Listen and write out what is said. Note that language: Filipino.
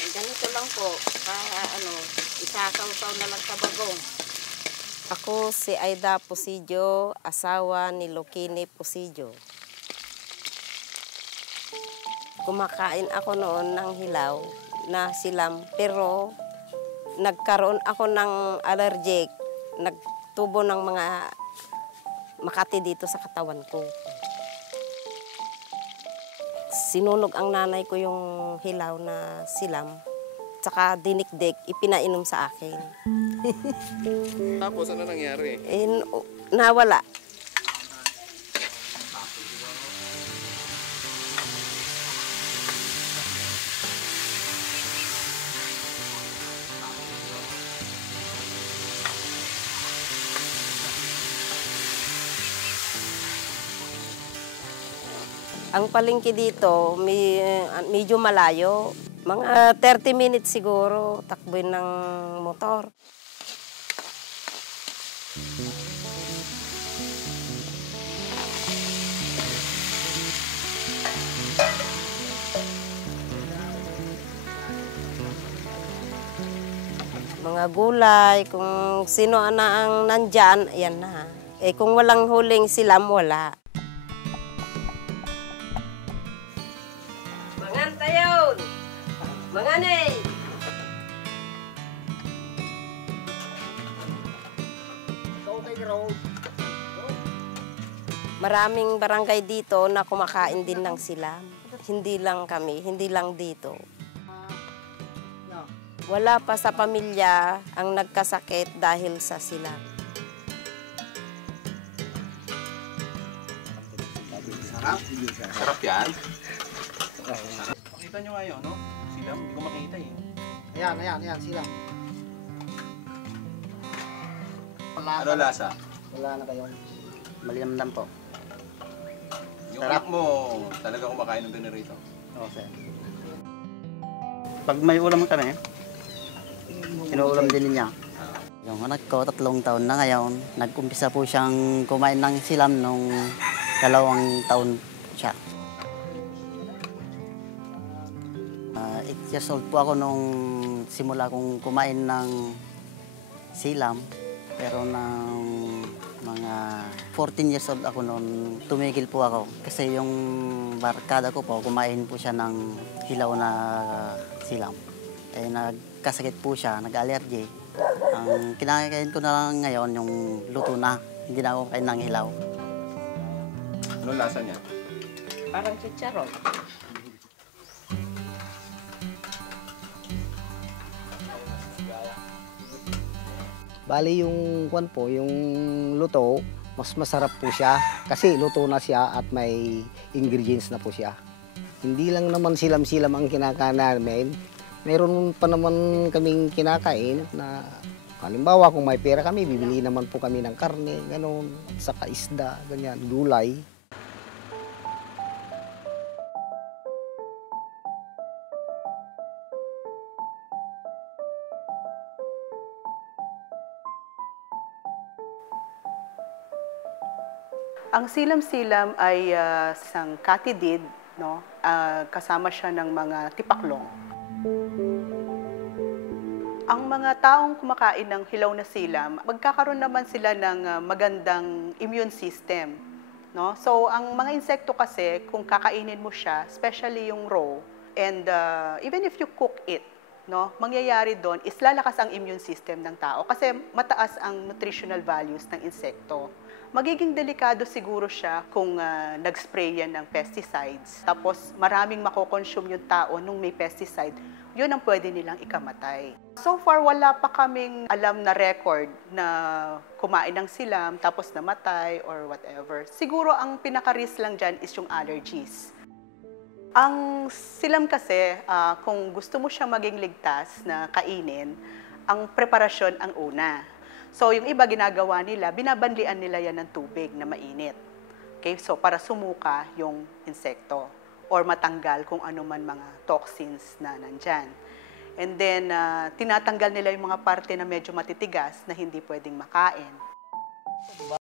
Ganito lang po, ano, isasaw-saw na lang sa bagong. Ako si Aida Pusidio, asawa ni Lokini Pusidio. Kumakain ako noon ng hilaw na silam, pero nagkaroon ako ng allergic, nagtubo ng mga makati dito sa katawan ko. Sinunog ang nanay ko yung hilaw na silam, tsaka dinikdik, ipinainom sa akin. Tapos ano nangyari? Nawala. Ang palengke dito, medyo malayo. Mga 30 minutes siguro, takbuhin ng motor. Mga gulay, kung sino na ang nandyan, ayan na. Eh kung walang huling silam, wala. Mangantayon! Manganay! Maraming barangay dito na kumakain din ng silam. Hindi lang kami, hindi lang dito. Wala pa sa pamilya ang nagkasakit dahil sa silam. Sarap yan. Makita nyo nga yun, no? Silam, hindi ko makita eh. Ayan, silam. Ano lasa? Wala na kayo. Malinamnam po. Yung anak mo, talaga kumakain ng ganito. Oo, sir. Pag may ulam kami, inuulam din niya. Yung anak ko, 3 taon na ngayon, nag-umpisa po siyang kumain ng silam nung 2 taon siya. 8 years old po ako nung simula kong kumain ng silam. Pero nang mga 14 years old ako noon, tumigil po ako. Kasi yung barkada ko po, kumain po siya ng hilaw na silam. Eh nagkasakit po siya, nag-allergy. Ang kinakain ko na lang ngayon yung luto na, hindi na ako kain ng hilaw. Ano lasa niya? Parang chicharon. Bali yung kwan po, yung luto, mas masarap po siya kasi luto na siya at may ingredients na po siya. Hindi lang naman silam-silam ang kinakain namin. Meron pa naman kaming kinakain na halimbawa kung may pera kami, bibili naman po kami ng karne, gano'n, saka isda, ganyan, gulay. Ang silam-silam ay isang katidid, no? Kasama siya ng mga tipaklong. Ang mga taong kumakain ng hilaw na silam, magkakaroon naman sila ng magandang immune system. No? So, ang mga insekto kasi, kung kakainin mo siya, especially yung raw, and even if you cook it, no, mangyayari doon is lalakas ang immune system ng tao kasi mataas ang nutritional values ng insekto. Magiging delikado siguro siya kung nag-spray yan ng pesticides. Tapos maraming makokonsume yung tao nung may pesticide, yun ang pwede nilang ikamatay. So far, wala pa kaming alam na record na kumain ng silam tapos namatay or whatever. Siguro ang pinaka-risk lang dyan is yung allergies. Ang silam kasi, kung gusto mo siya maging ligtas na kainin, ang preparasyon ang una. So, yung iba ginagawa nila, binabanlian nila yan ng tubig na mainit. Okay? So, para sumuka yung insekto or matanggal kung ano man mga toxins na nandyan. And then, tinatanggal nila yung mga parte na medyo matitigas na hindi pwedeng makain.